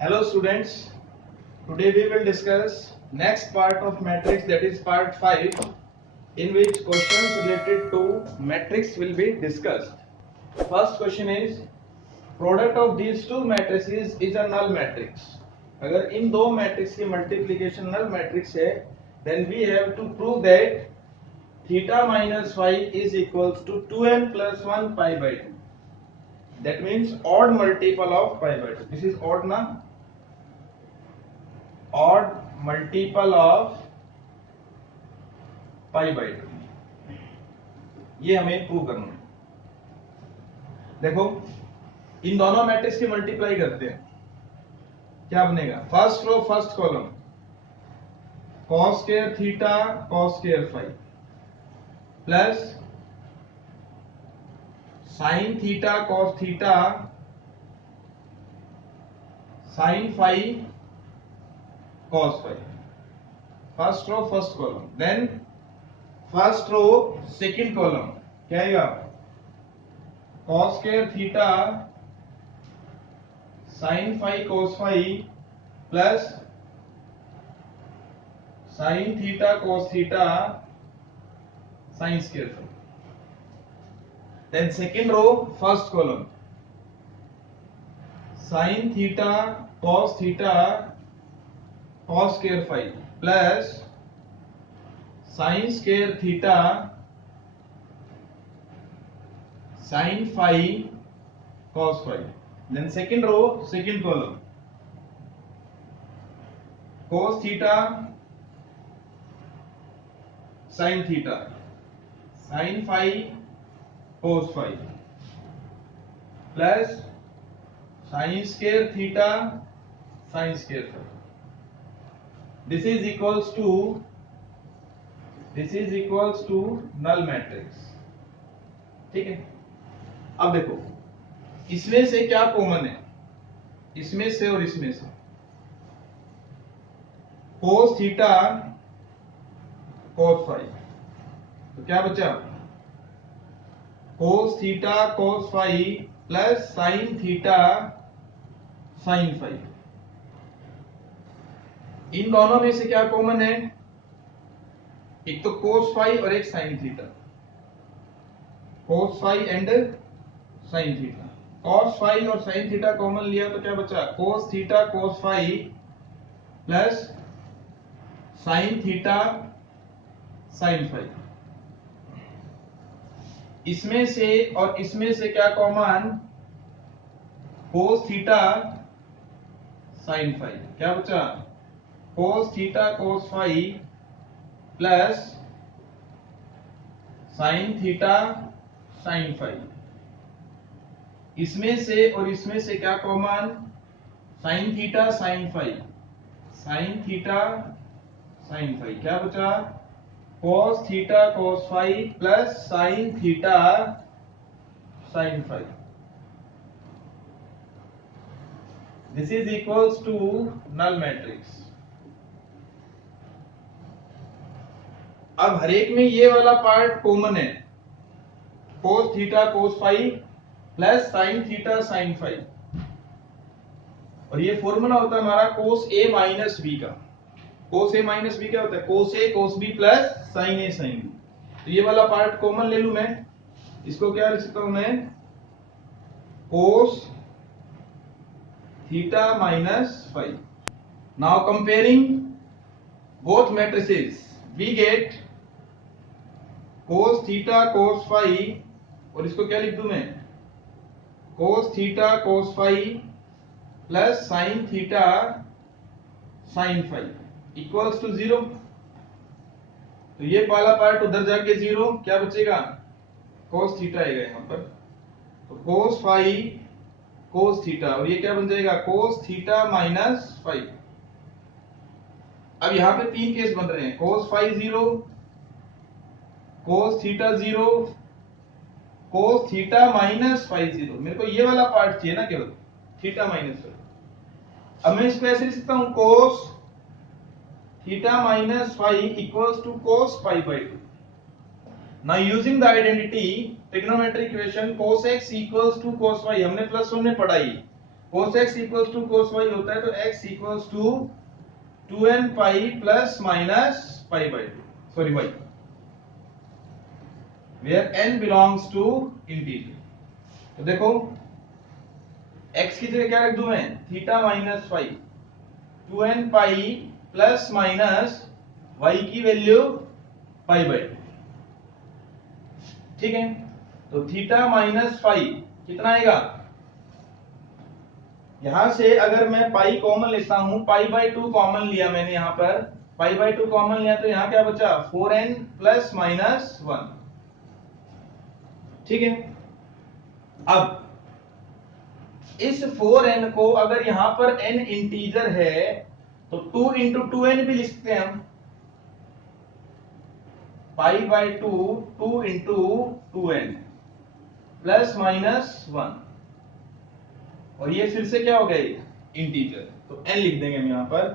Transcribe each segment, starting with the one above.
Hello students, today we will discuss next part of matrix, that is part 5, in which questions related to matrix will be discussed. First question is, product of these two matrices is a null matrix. अगर इन दो matrix की multiplication null matrix है, then we have to prove that theta minus phi is equals to 2n plus 1 pi by 2. That means odd multiple of pi by 2. This is odd na? Odd multiple of pi by 2. ये हमें prove करना है. देखो इन दोनों matrix की multiply करते हैं, क्या बनेगा? First row first column cos square theta cos square phi plus sin theta cos theta sin phi cos phi. First row first column. Then first row second column क्या आएगा? cos square theta sin phi cos phi plus sin theta cos theta sin square phi. Then second row first column sin theta cos theta cos square phi plus sin square theta sin phi cos phi. Then second row second column cos theta sin theta sin phi cos phi plus sin square theta sin square phi. This is equals to null matrix. ठीक है. अब देखो इसमें से क्या common है, इसमें से और इसमें से. cos थीटा cos phi, तो क्या बचा? cos theta cos phi plus sin theta sin phi. इन दोनों में से क्या कॉमन है? एक तो cos phi और एक sin theta. cos phi and sin theta. cos phi और sin थीटा कॉमन लिया तो क्या बचा? cos theta cos phi plus sin theta sin phi. इसमें से और इसमें से क्या common? cos theta sin phi. क्या बचा? cos theta cos phi plus sin theta sin phi. इसमें से और इसमें से क्या common? sin theta sin phi sin theta sin phi. क्या बचा? cos theta cos phi plus sin theta sin phi. This is equals to null matrix. अब हर एक में ये वाला पार्ट कॉमन है, cos theta cos phi plus sin theta sin phi. और ये फॉर्मूला होता है हमारा cos a माइनस b का. cos a माइनस b क्या होता है? cos a cos b plus sin a sin b. तो ये वाला पार्ट कॉमन ले लूं मैं, इसको क्या लिख सकता हूं मैं? cos theta minus phi. Now comparing both matrices we get cos theta cos phi, और इसको क्या लिख दूं मैं? cos theta cos phi plus sin theta sin phi equals to 0. तो ये पहला पार्ट उधर जाके 0, क्या बचेगा? cos थीटा आएगा यहां पर. तो cos phi cos थीटा, और ये क्या बन जाएगा? cos theta minus phi. अब यहां पे तीन केस बन रहे हैं, cos phi 0, cos theta 0, cos theta minus phi 0. मेरे को ये वाला पार्ट चाहिए ना, केवल थीटा माइनस phi. अब मैं इसको ऐसे लिख सकता हूं, cos theta minus phi equals to cos pi by 2. Now using the identity trigonometric equation cos x equals to cos y, हमने प्लस वन में पढ़ा ही. cos x equals to cos y होता है, तो x equals to 2n pi plus minus pi by 2, sorry y, where n belongs to integer. तो देखो x की जगह क्या रख दूं मैं, theta minus phi, 2n pi plus minus y की वैल्यू पाई बाई 2, ठीक है। तो थीटा माइनस फाई कितना आएगा, यहां से अगर मैं पाई कॉमन लेता हूं, पाई बाई 2 कॉमन लिया मैंने, यहां पर पाई बाई 2 कॉमन लिया, तो यहां क्या बचा 4n प्लस माइनस 1, ठीक है। अब इस 4n को अगर यहां पर n इंटीजर है तो 2 इंटू 2n भी लिख सकते हैं हम, पाई by 2 2 into 2n plus minus 1, और ये फिर से क्या हो गया इंटीजर, तो n लिख देंगे हम यहां पर।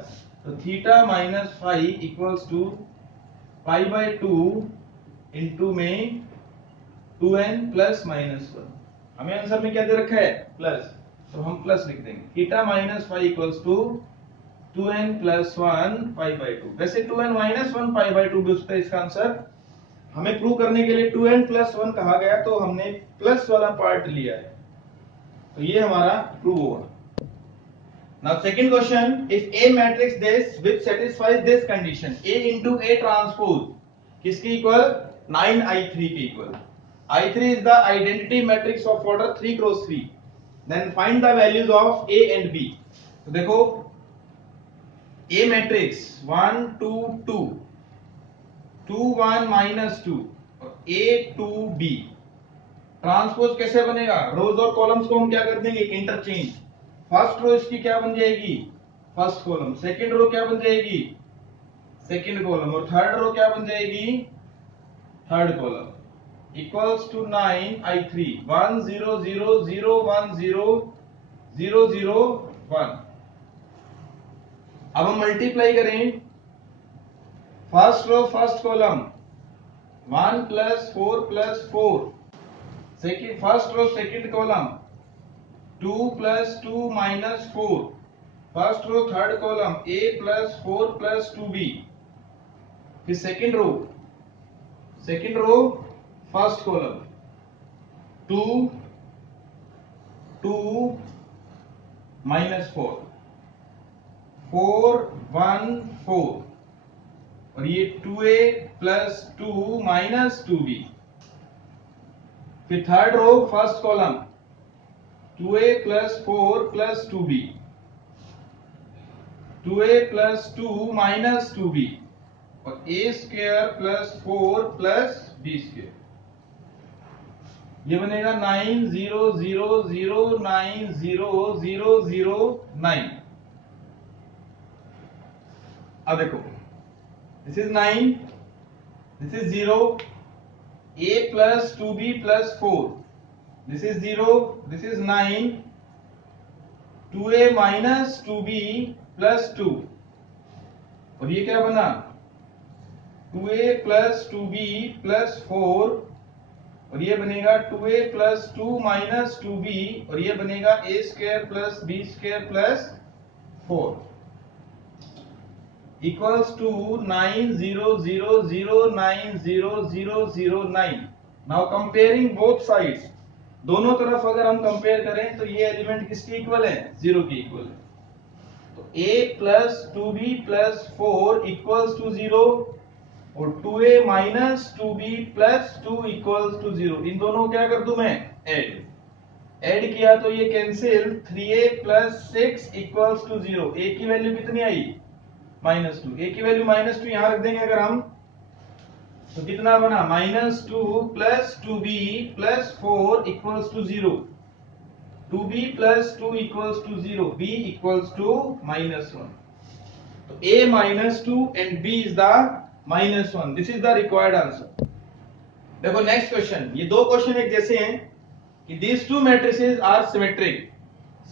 तो theta minus phi equals to pi by 2 into में 2n प्लस माइनस 1, हमें आंसर में क्या दे रखा है प्लस, तो हम प्लस लिख देंगे। Theta minus phi equals to 2n plus 1 pi by 2, वैसे 2n माइनस 1 पाई बाई 2 भी होता है इसका आंसर, हमें प्रूव करने के लिए 2n प्लस 1 कहा गया तो हमने प्लस वाला पार्ट लिया है, तो ये हमारा प्रूव होगा। Now second question, if A matrix this which satisfies this condition, A into A transpose किसके इक्वल, 9i3 के equal, i3 is the identity matrix of order 3 cross 3, then find the values of A and B। तो देखो A matrix 1 2 2 2 1 minus 2 और A 2 B transpose कैसे बनेगा, रोज और columns को हम क्या कर देंगे इंटरचेंज, फर्स्ट रो इसकी क्या बन जाएगी फर्स्ट कॉलम, सेकंड रो क्या बन जाएगी सेकंड कॉलम, और थर्ड रो क्या बन जाएगी third column, equals to 9i3 1 0 0 0 1 0 0 0 1। अब हम मल्टीप्लाई करें, first row first column 1 plus 4 plus 4, second first row second column 2 plus 2 minus 4, first row third column a plus 4 plus 2b, फिर second row first column 2 2 minus 4 4 1 4, और ये 2a plus 2 minus 2b, फिर third row first column 2a plus 4 plus 2b, 2a plus 2 minus 2b, और a square plus 4 plus b square, ये बनेगा 9 0 0 0 9 0 0 0 9। अब देखो this is 9, this is 0, a plus 2b plus 4, this is 0, this is 9, 2a minus 2b plus 2, और ये क्या बना 2a plus 2b plus 4, और ये बनेगा 2a plus 2 minus 2b, और ये बनेगा a square plus b square plus 4 equals to 9 0 0 0 9 0 0 0 9। Now comparing both sides, दोनों तरफ अगर हम कंपेयर करें तो ये एलिमेंट किसके इक्वल है जीरो के इक्वल है, तो a plus 2b plus 4 equals to 0, और 2a minus 2b plus 2 equals to 0, इन दोनों को क्या कर दूं मैं ऐड किया तो ये cancel, 3a plus 6 equals to 0, a की वैल्यू कितनी आई -2, a की वैल्यू -2 यहां रख देंगे अगर हम, तो कितना बना -2 plus 2b plus 4 equals to 0, 2b plus 2 equals to 0, b equals to -1, तो a -2 and b is the -1, this is the required answer. देखो नेक्स्ट क्वेश्चन, ये दो क्वेश्चन एक जैसे हैं कि these two matrices are symmetric,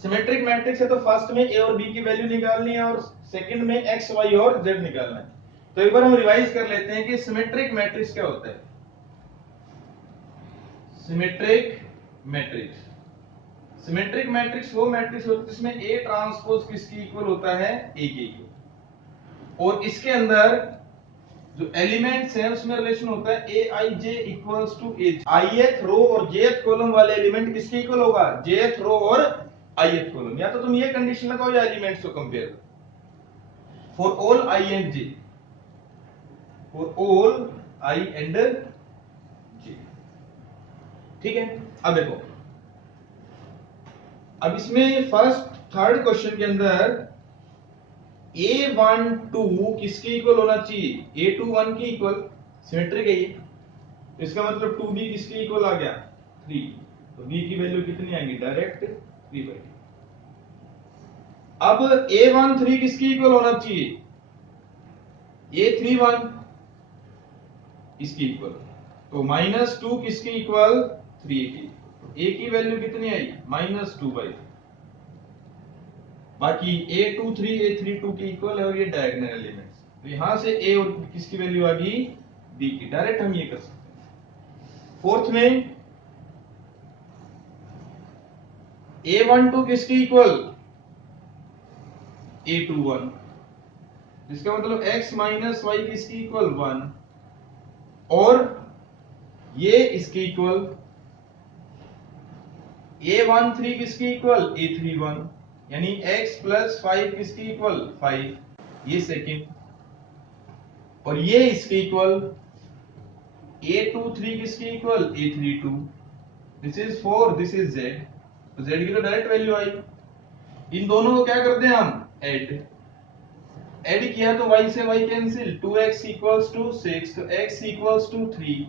symmetric matrix है तो फर्स्ट में a और b की वैल्यू निकालनी है और सेकंड में x y और z निकालना है। तो एक बार हम रिवाइज कर लेते हैं कि सिमेट्रिक मैट्रिक्स क्या होता है। सिमेट्रिक मैट्रिक्स, सिमेट्रिक मैट्रिक्स वो मैट्रिक्स होता है जिसमें ए ट्रांसपोज किसकी इक्वल होता है, ए के इक्वल, और इसके अंदर जो एलिमेंट्स हैं उसमें रिलेशन होता है ए आई जे इक्वल्स टू ए। आईएथ रो और जेथ कॉलम वाले एलिमेंट किसके इक्वल होगा, जेथ रो और आईएथ कॉलम। या तो तुम ये कंडीशन लगाओ या एलिमेंट्स को कंपेयर करो। For all I and J, for all I and J, ठीक है। अब देखो, अब इसमें फर्स्ट थर्ड क्वेश्चन के अंदर A12 किसके इक्वल होना चाहिए, A21 की इक्वल, सिमेट्रिक है ये, इसका मतलब 2B किसके इक्वल आ गया, 3, तो B की वैल्यू कितनी आएगी, डायरेक्ट 3/2। अब A13 किसके इक्वल होना चाहिए, A31 इसकी इक्वल, तो -2 किसके इक्वल, 3 की, A की वैल्यू कितनी आई, -2/2। बाकी A23 A32 की इक्वल है और ये डायगोनल एलिमेंट्स, तो यहां से A और किसकी वैल्यू आ गई, B की, डायरेक्ट हम ये कर सकते हैं। फोर्थ में A12 किसकी इक्वल, A21, इसका मतलब x माइनस वाई किसकी इक्वल, 1, और ये इसकी इक्वल A13 किसकी इक्वल, A31, यानी x प्लस 5 किसकी इक्वल, 5, ये सेकंड, और ये इसके इक्वल A23 किसकी equal, A32, this is 4, this is z, तो z की तो डायरेक्ट वैल्यू आई। इन दोनों को क्या करते हैं हम, ऐड किया तो y से y cancel, 2x equals to 6, तो x इक्वल्स टू 3,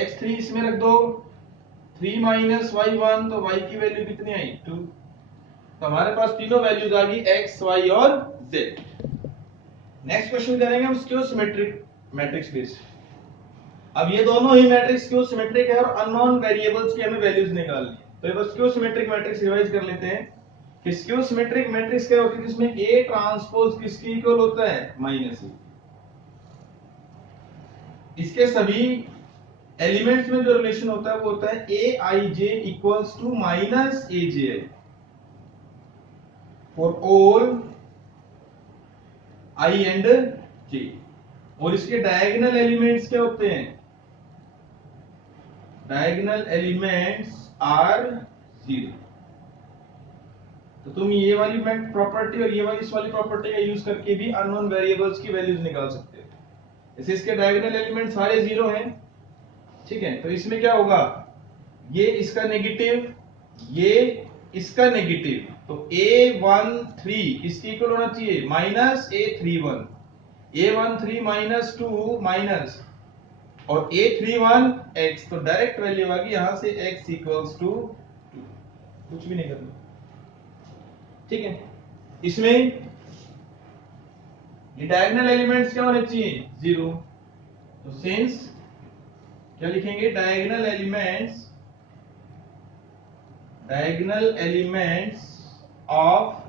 x3 इसमें रख दो, 3 माइनस वाई 1, तो y की वैल्यू कितनी आई, 2, तो हमारे पास तीनों वैल्यूज आ गई x, y और z। नेक्स्ट क्वेश्चन करेंगे हम स्क्यू सिमेट्रिक मैट्रिक्स बेस्ड। अब ये दोनों ही मैट्रिक्स स्क्यू सिमेट्रिक है और अननोन वेरिएबल्स की हमें वैल्यूज निकालनी है, तो ये बस स्क्यू सिमेट्रिक मैट्रिक्स रिवाइज कर लेते हैं कि स्क्यू सिमेट्रिक मैट्रिक्स क्या होती है, जिसमें A ट्रांसपोज किसकी इक्वल होता है, -A। इसके सभी एलिमेंट्स में जो रिलेशन होता है वो होता है Aij equals to -Aj for all I and J, और इसके डायगोनल एलिमेंट्स क्या होते हैं, डायगोनल एलिमेंट्स आर 0। तो तुम ये वाली प्रॉपर्टी और ये वाली इस वाली प्रॉपर्टी का यूज करके भी अननोन वेरिएबल्स की वैल्यूज निकाल सकते हो। जैसे इसके डायगोनल एलिमेंट सारे 0 हैं, ठीक है, तो इसमें क्या होगा, ये इसका नेगेटिव, ये इसका नेगेटिव, तो A13 किसकी इक्वल होना चाहिए, -A31, A13 -2 माइनस और A31 x, तो डायरेक्ट वैल्यू आ गई यहां से x इक्वल्स टू 2, कुछ भी नहीं करना, ठीक है। इसमें ये डायगोनल एलिमेंट्स क्या होने चाहिए, 0, तो सिंस क्या लिखेंगे, diagonal elements of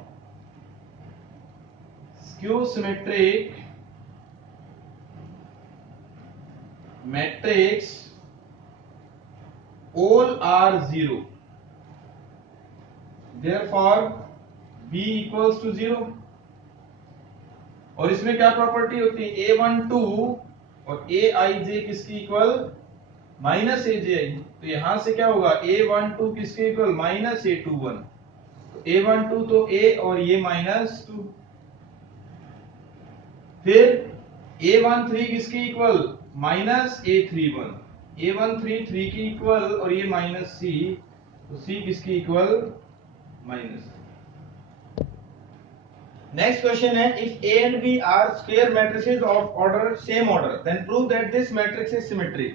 skew symmetric matrix all are 0, therefore b equals to 0। और इसमें क्या प्रॉपर्टी होती है, A12 और Aij किसकी इक्वल, -Aj, तो यहां से क्या होगा, A12 किसके इक्वल, -A21, तो A12 तो A और ये -2, फिर A13 किसके इक्वल, -A31, A13 3 की इक्वल और ये -C, तो C किसकी इक्वल, -। नेक्स्ट क्वेश्चन है, if A and B are square matrices of order same order then prove that this matrix is symmetric।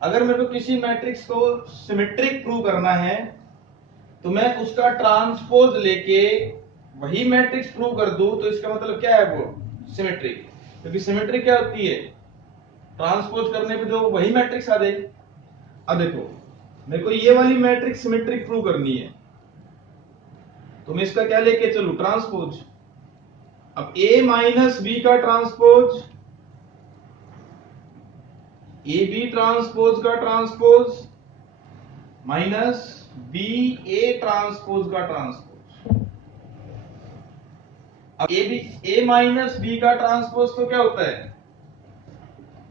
अगर मेरे को किसी मैट्रिक्स को सिमेट्रिक प्रूव करना है तो मैं उसका ट्रांसपोज लेके वही मैट्रिक्स प्रूव कर दूं, तो इसका मतलब क्या है, वो सिमेट्रिक, क्योंकि सिमेट्रिक क्या होती है, ट्रांसपोज करने पे जो वही मैट्रिक्स आ जाएगी। अब देखो, मेरे को ये वाली मैट्रिक्स सिमेट्रिक प्रूव करनी है, तो मैं इसका क्या लेके चलूं, ट्रांसपोज। अब A माइनस बी का ट्रांसपोज, ए बी ट्रांसपोज का transpose minus B A transpose का ट्रांसपोज। अब ए माइनस बी का ट्रांसपोज तो क्या होता है,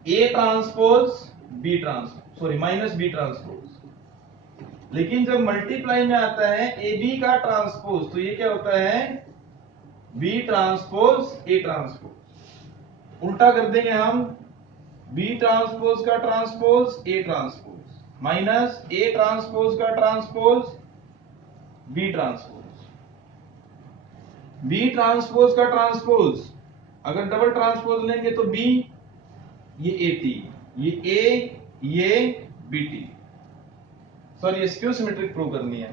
A transpose B transpose, sorry minus B transpose. लेकिन जब मल्टीप्लाई में आता है ए बी का ट्रांसपोज तो ये क्या होता है, बी ट्रांसपोज ए ट्रांसपोज। उल्टा कर देंगे हम, बी ट्रांसपोज का transpose A transpose minus A transpose का transpose B transpose. B transpose का ट्रांसपोज अगर डबल ट्रांसपोज लेंगे तो बी, ये ए टी, ये ए, ये बी टी। सर ये स्क्यू सिमेट्रिक प्रूव करनी है।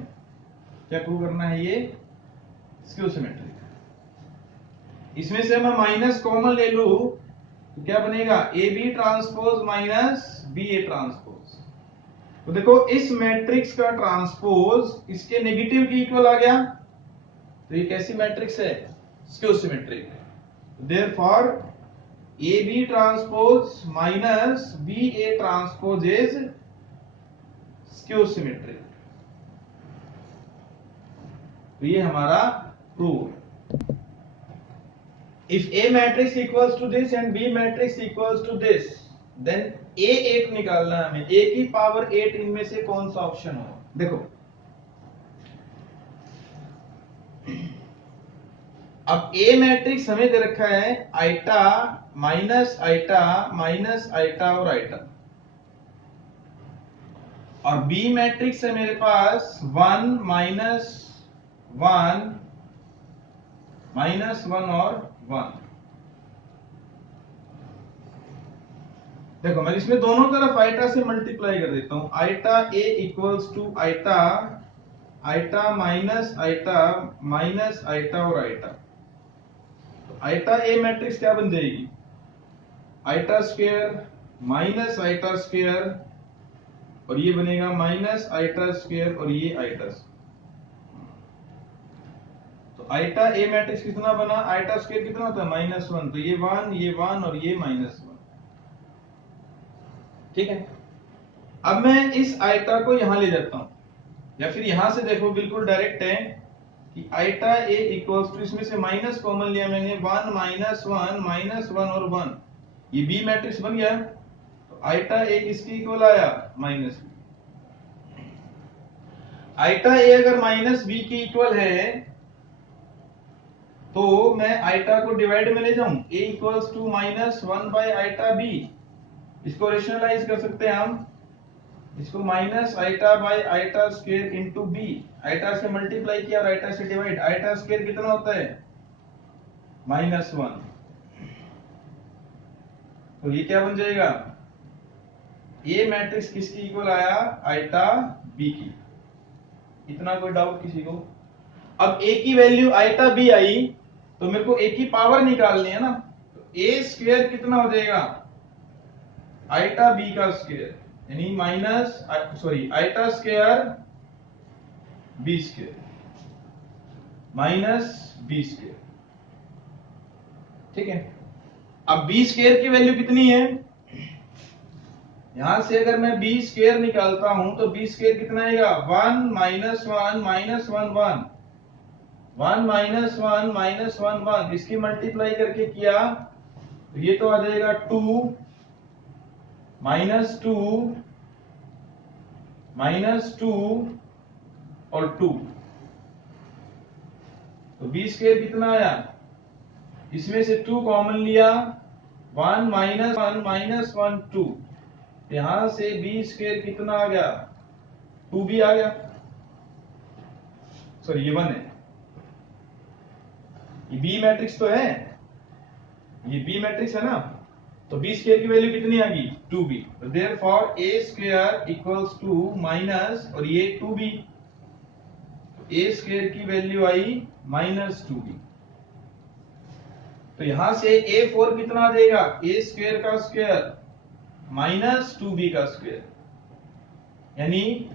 क्या प्रूव करना है, ये स्क्यू सिमेट्रिक। इसमें से मैं माइनस कॉमन ले लूं तो क्या बनेगा, A B transpose minus B A transpose. तो देखो इस मैट्रिक्स का ट्रांसपोज इसके नेगेटिव के इक्वल आ गया, तो ये कैसी मैट्रिक्स है, skew symmetric. Therefore A B transpose minus B A transpose is skew symmetric. तो ये हमारा prove. If A matrix equals to this and B matrix equals to this, then A8 निकालना है हमें। A की पावर 8 इनमें से कौन सा ऑप्शन हो, देखो अब A मैट्रिक्स हमें दे रखा है iota minus iota minus iota और आइटा, और B मैट्रिक्स है मेरे पास 1 माइनस 1 माइनस 1 और 1। देखो मैं इसमें दोनों तरफ आइटा से मल्टीप्लाई कर देता हूं। Iota A equals to iota iota minus iota और आइटा। तो आइटा ए मैट्रिक्स क्या बन जाएगी, iota square minus iota square, और ये बनेगा माइनस आइटा स्क्वायर और ये आइटा स्क्वायर। तो आइटा ए मैट्रिक्स कितना बना, आइटा स्क्वायर कितना होता है -1, तो ये 1 और ये -1। ठीक है, अब मैं इस आइटा को यहां ले जाता हूं, या फिर यहां से देखो बिल्कुल डायरेक्ट है कि आइटा ए इक्वल्स टू, इसमें से माइनस कॉमन लिया मैंने, 1 -1 और 1, ये बी मैट्रिक्स बन गया। तो आइटा ए किसके इक्वल आया, माइनस बी। आइटा ए अगर माइनस बी के इक्वल है तो मैं आइटा को डिवाइड में ले जाऊं, a equals to -1 by iota b। इसको रेशनलाइज कर सकते हैं हम, इसको minus iota by iota square into b। Iota से मल्टीप्लाई किया और आइटा से डिवाइड, आइटा स्क्वायर कितना होता है -1। तो ये क्या बन जाएगा, a मैट्रिक्स किसकी इक्वल आया, आइटा b की। इतना कोई डाउट किसी को। अब a की वैल्यू आइटा b आई तो मेरे को a की पावर निकालनी है ना, तो a स्क्वायर कितना हो जाएगा, आइटा b का स्क्वायर, यानी iota square b square minus b square. ठीक है, अब b स्क्वायर की वैल्यू कितनी है, यहां से अगर मैं b स्क्वायर निकालता हूं तो b स्क्वायर कितना आएगा, 1 -1 -1 1 इसकी मल्टीप्लाई करके किया तो ये तो आ जाएगा 2 -2 और 2। तो बी स्क्वायर कितना आया, इसमें से 2 कॉमन लिया, 1 -1 2, यहां से बी स्क्वायर कितना आ गया, 2b आ गया। सॉरी ये 1 है, ये बी मैट्रिक्स तो है, ये बी मैट्रिक्स है ना, तो बी स्क्वायर की वैल्यू कितनी आ गई, 2b। तो therefore a square equals to minus, और ये 2b, तो a स्क्वायर की वैल्यू आई -2b। तो यहां से a4 कितना आ जाएगा, a स्क्वायर का स्क्वायर -2b का स्क्वायर, यानी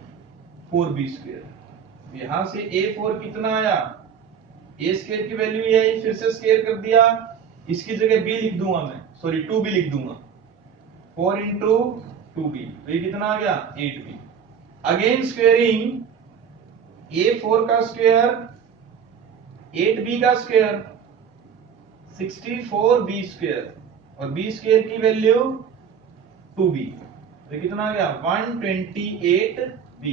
4b स्क्वायर। यहां से a4 कितना आया, a स्क्वायर की वैल्यू ये आई, फिर से स्क्वायर कर दिया, इसकी जगह b लिख दूंगा मैं, सॉरी 2b लिख दूंगा, 4 × 2b, तो ये कितना आ गया, 8b। अगेन स्क्वेयरिंग, A4 का स्क्वायर 8b का स्क्वायर 64b स्क्वायर और b स्क्वायर की वैल्यू 2b, तो कितना आ गया 128b।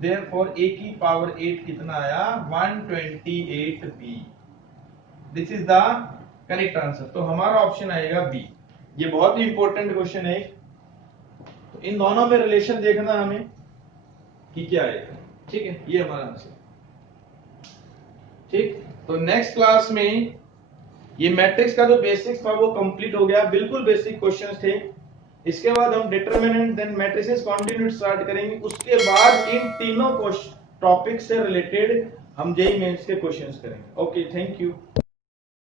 देयरफॉर a की पावर 8 कितना आया 128b। This is the correct answer. तो हमारा ऑप्शन आएगा बी। ये बहुत ही इंपॉर्टेंट क्वेश्चन है। तो इन दोनों में रिलेशन देखना हमें कि क्या आएगा। ठीक है, ये हमारा आंसर। ठीक, तो नेक्स्ट क्लास में ये मैट्रिक्स का जो बेसिक्स था वो कंप्लीट हो गया, बिल्कुल बेसिक क्वेश्चंस थे। इसके बाद हम determinant then matrices continued start करेंगे। उसके बाद इन तीनों टॉपिक से रिलेटेड हम जेईई मेंस के क्वेश्चंस करेंगे। Okay, thank you.